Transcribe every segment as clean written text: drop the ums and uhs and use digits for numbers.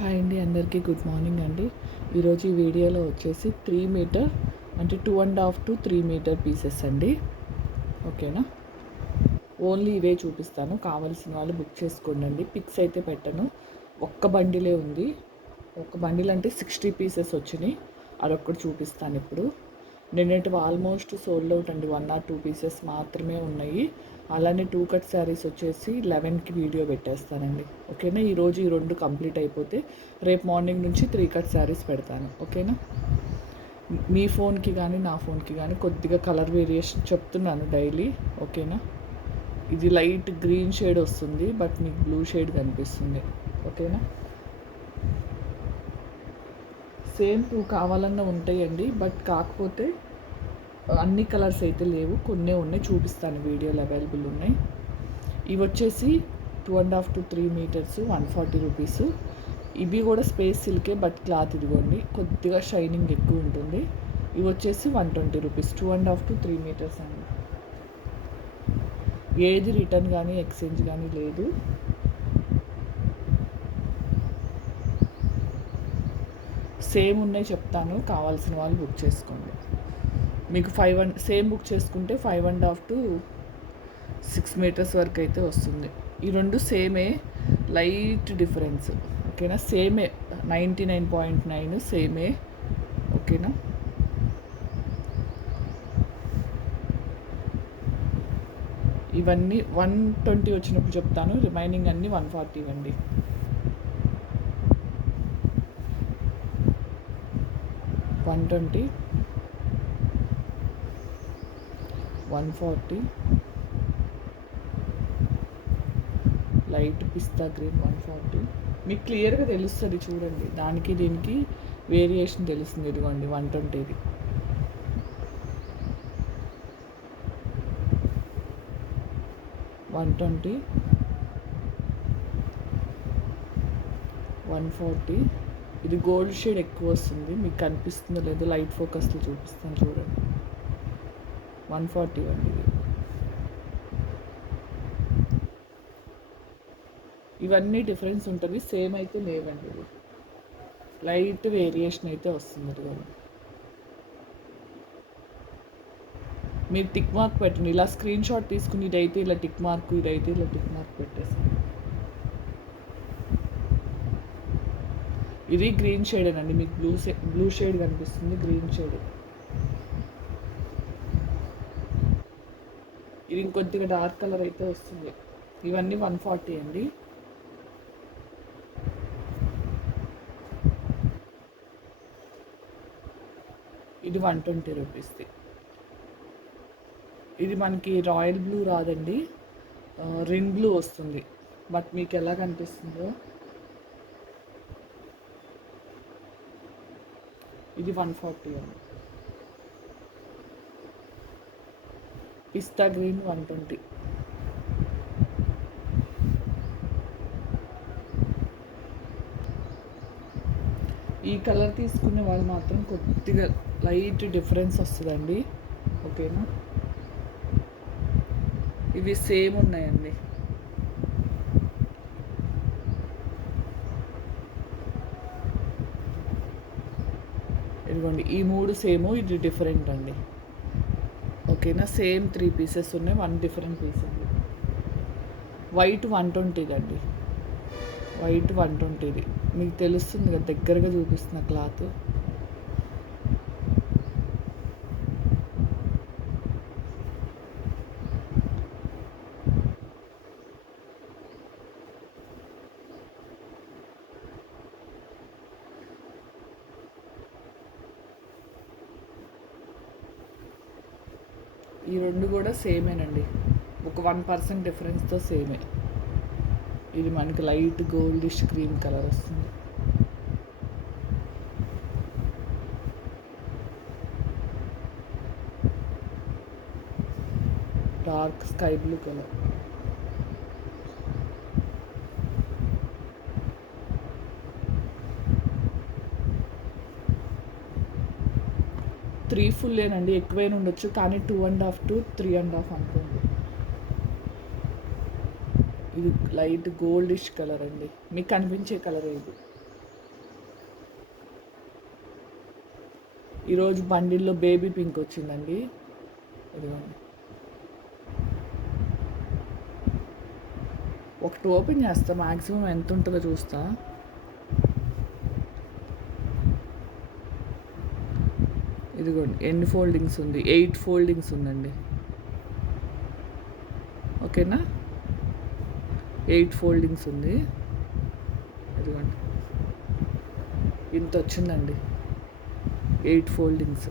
Hi అండి, అందరికీ good morning అండి. ఈరోజు ఈ వీడియోలో వచ్చేసి 3 మీటర్ అంటే 2.5 to 3 మీటర్ పీసెస్ అండి. ఓకేనా, ఓన్లీ ఇవే చూపిస్తాను. కావాల్సిన వాళ్ళు బుక్ చేసుకోండి. పిక్స్ అయితే పెట్టను. ఒక్క బండిలే ఉంది. ఒక్క బండిల్ అంటే 60 పీసెస్ వచ్చినాయి. అదొక్కటి చూపిస్తాను ఇప్పుడు. నిన్నటి ఆల్మోస్ట్ సోల్డ్ అవుట్ అండి. 1 or 2 పీసెస్ మాత్రమే ఉన్నాయి. అలానే 2 కట్ శారీస్ వచ్చేసి 11కి వీడియో పెట్టేస్తానండి. ఓకేనా, ఈరోజు ఈ 2 కంప్లీట్ అయిపోతే రేపు మార్నింగ్ నుంచి 3 కట్ శారీస్ పెడతాను. ఓకేనా, మీ ఫోన్కి కానీ నా ఫోన్కి కానీ కొద్దిగా కలర్ వేరియేషన్ చెప్తున్నాను డైలీ. ఓకేనా, ఇది లైట్ గ్రీన్ షేడ్ వస్తుంది, బట్ మీకు బ్లూ షేడ్ కనిపిస్తుంది. ఓకేనా, సేమ్ 2 కావాలన్నా ఉంటాయండి, బట్ కాకపోతే అన్ని కలర్స్ అయితే లేవు, కొన్నే ఉన్నాయి. చూపిస్తాను, వీడియోలో అవైలబుల్ ఉన్నాయి. ఇవి వచ్చేసి 2.5 to 3 మీటర్స్ 140 రూపీస్. ఇవి కూడా స్పేస్ సిల్కే, బట్ క్లాత్ ఇదిగోండి కొద్దిగా షైనింగ్ ఎక్కువ ఉంటుంది. ఇవి వచ్చేసి 120 రూపీస్. 2.5 to 3 మీటర్స్ అండి. ఏది రిటర్న్ కానీ ఎక్స్చేంజ్ కానీ లేదు. సేమ్ ఉన్నాయి చెప్తాను, కావాల్సిన వాళ్ళు బుక్ చేసుకోండి. మీకు సేమ్ బుక్ చేసుకుంటే 5.5 to 6 మీటర్స్ వరకు అయితే వస్తుంది. ఈ రెండు సేమే, లైట్ డిఫరెన్స్. ఓకేనా, సేమే 99.9 సేమే. ఓకేనా, ఇవన్నీ 120 వచ్చినప్పుడు చెప్తాను. రిమైనింగ్ అన్నీ 140 ఇవ్వండి. 120, 140, లైట్ పిస్తా గ్రీన్ 140. మీకు క్లియర్గా తెలుస్తుంది చూడండి, దానికి దీనికి వేరియేషన్ తెలుస్తుంది. ఇదిగోండి 120. 120, 140. ఇది గోల్డ్ షేడ్ ఎక్కువ వస్తుంది, మీకు కనిపిస్తుందో లేదో లైట్ ఫోకస్లో చూపిస్తాను చూడండి. 140 అండి. ఇవన్నీ డిఫరెన్స్ ఉంటుంది, సేమ్ అయితే లేవండి. ఇది లైట్ వేరియేషన్ అయితే వస్తుంది. ఇదిగోండి, మీరు టిక్ మార్క్ పెట్టండి. ఇలా స్క్రీన్ షాట్ తీసుకుని ఇదైతే ఇలా టిక్ మార్క్, ఇదైతే ఇలా టిక్ మార్క్ పెట్టేసి. ఇది గ్రీన్ షేడ్ అండి, మీకు బ్లూ షేడ్ కనిపిస్తుంది, గ్రీన్ షేడ్. ఇది ఇంకొద్దిగా డార్క్ కలర్ అయితే వస్తుంది. ఇవన్నీ 140 అండి. ఇది 120 రూపీస్ది. ఇది మనకి రాయల్ బ్లూ రాదండి, రింగ్ బ్లూ వస్తుంది. బట్ మీకు ఎలా కనిపిస్తుందో. ఇది 140 అండి. పిస్తా గ్రీన్ 120. ఈ కలర్ తీసుకునే వాళ్ళు మాత్రం కొద్దిగా లైట్ డిఫరెన్స్ వస్తుందండి. ఓకేనా, ఇవి సేమ్ ఉన్నాయండి. ఇదిగోండి, ఈ 3 సేమ్, ఇది డిఫరెంట్ అండి. ఓకేనా, సేమ్ 3 పీసెస్ ఉన్నాయి, 1 డిఫరెంట్ పీస్ అండి. వైట్ 120 అండి. వైట్ 120. మీకు తెలుస్తుంది కదా, దగ్గరగా చూపిస్తున్న క్లాత్. ఈ రెండు కూడా సేమేనండి, ఒక 1% డిఫరెన్స్తో సేమే. ఇది మనకి లైట్ గోల్డిష్ క్రీమ్ కలర్ వస్తుంది. Dark sky blue colour. Three ఫుల్లేనండి, ఎక్కువైనా ఉండొచ్చు, కానీ 2.5 to 3.5 అనుకోండి. ఇది లైట్ గోల్డిష్ కలర్ అండి, మీకు కనిపించే కలర్ ఇది. ఈరోజు బండిల్లో బేబీ పింక్ వచ్చిందండి. ఇదిగోండి, ఒకటి ఓపెన్ చేస్తా, మ్యాక్సిమం ఎంత ఉంటుందో చూస్తా. ఇదిగోండి, ఎన్ని ఫోల్డింగ్స్ ఉంది? 8 ఫోల్డింగ్స్ ఉందండి. ఓకేనా, 8 ఫోల్డింగ్స్ ఉంది. ఇదిగోండి, ఇంత వచ్చిందండి, 8 ఫోల్డింగ్స్.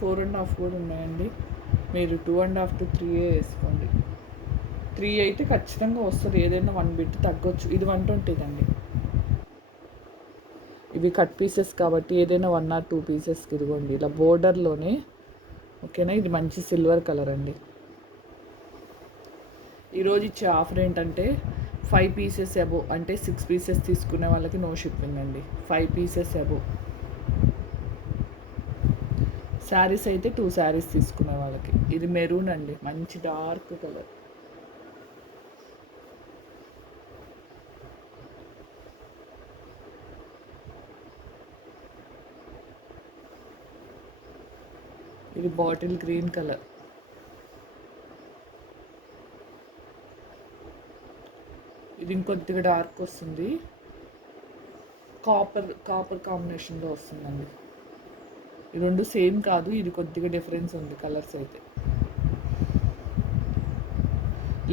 ఫోర్ అండ్ హాఫ్ కూడా ఉన్నాయండి. మీరు 2.5 to 3 వేసుకోండి. 3 అయితే ఖచ్చితంగా వస్తుంది. ఏదైనా 1 బిట్ తగ్గొచ్చు. ఇది 120 అండి. ఇవి కట్ పీసెస్ కాబట్టి ఏదైనా 1 or 2 పీసెస్ ఇదిగోండి, ఇలా బోర్డర్లోనే. ఓకేనా, ఇది మంచి సిల్వర్ కలర్ అండి. ఈరోజు ఇచ్చే ఆఫర్ ఏంటంటే 5 పీసెస్ అబో, అంటే 6 పీసెస్ తీసుకునే వాళ్ళకి నో షిప్పింగ్ అండి. 5 పీసెస్ అబో. శారీస్ అయితే 2 శారీస్ తీసుకునే వాళ్ళకి. ఇది మెరూన్ అండి, మంచి డార్క్ కలర్. ఇది బాటిల్ గ్రీన్ కలర్. ఇది ఇంకొద్దిగా డార్క్ వస్తుంది, కాపర్ కాంబినేషన్లో వస్తుందండి. ఈ రెండు సేమ్ కాదు, ఇది కొద్దిగా డిఫరెన్స్ ఉంది కలర్స్ అయితే.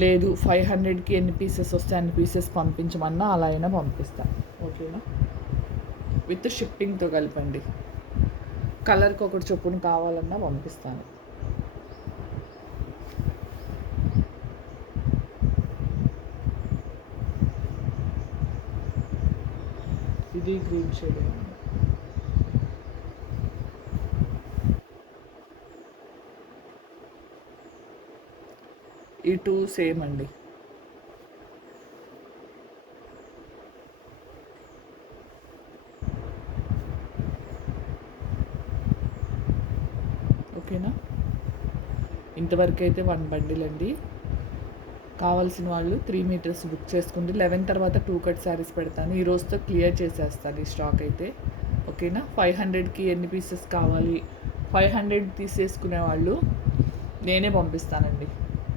లేదు 500కి ఎన్ని పీసెస్ వస్తే అన్ని పీసెస్ పంపించమన్నా అలా అయినా పంపిస్తాను. ఓకేనా, విత్ షిప్పింగ్తో కలిపండి. కలర్కి ఒకటి చొప్పున కావాలన్నా పంపిస్తాను. ఇది గ్రీన్ షేడ్. ఈ 2 సేమ్ అండి. ఓకేనా, ఇంతవరకు అయితే 1 బండిల్ అండి. కావాల్సిన వాళ్ళు 3 మీటర్స్ బుక్ చేసుకుంటే 11 తర్వాత 2 కట్ శారీస్ పెడతాను. ఈ రోజుతో క్లియర్ చేసేస్తాను ఈ స్టాక్ అయితే. ఓకేనా, 500కి ఎన్ని పీసెస్ కావాలి? 500 తీసేసుకునే వాళ్ళు నేనే పంపిస్తానండి.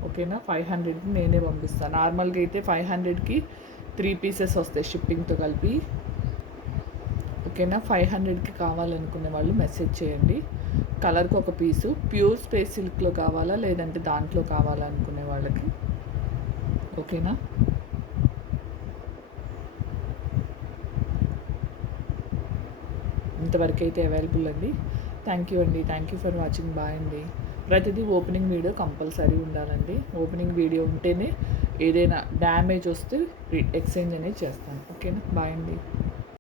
ఓకేనా, 500కి నేనే పంపిస్తాను. నార్మల్గా అయితే 500కి 3 పీసెస్ వస్తాయి షిప్పింగ్తో కలిపి. ఓకేనా, 500కి కావాలనుకునే వాళ్ళు మెసేజ్ చేయండి. కలర్కి ఒక పీసు. ప్యూర్ స్పేస్ సిల్క్లో కావాలా లేదంటే దాంట్లో కావాలనుకునే వాళ్ళకి. ఓకేనా, ఇంతవరకు అయితే అవైలబుల్ అండి. థ్యాంక్ యూ అండి. Thank you for watching. Bye అండి. ప్రతిదీ ఓపెనింగ్ వీడియో కంపల్సరీ ఉండాలండి. ఓపెనింగ్ వీడియో ఉంటేనే ఏదైనా డ్యామేజ్ వస్తే ఎక్స్చేంజ్ అనేది చేస్తాను. ఓకేనా, బాయ్ అండి.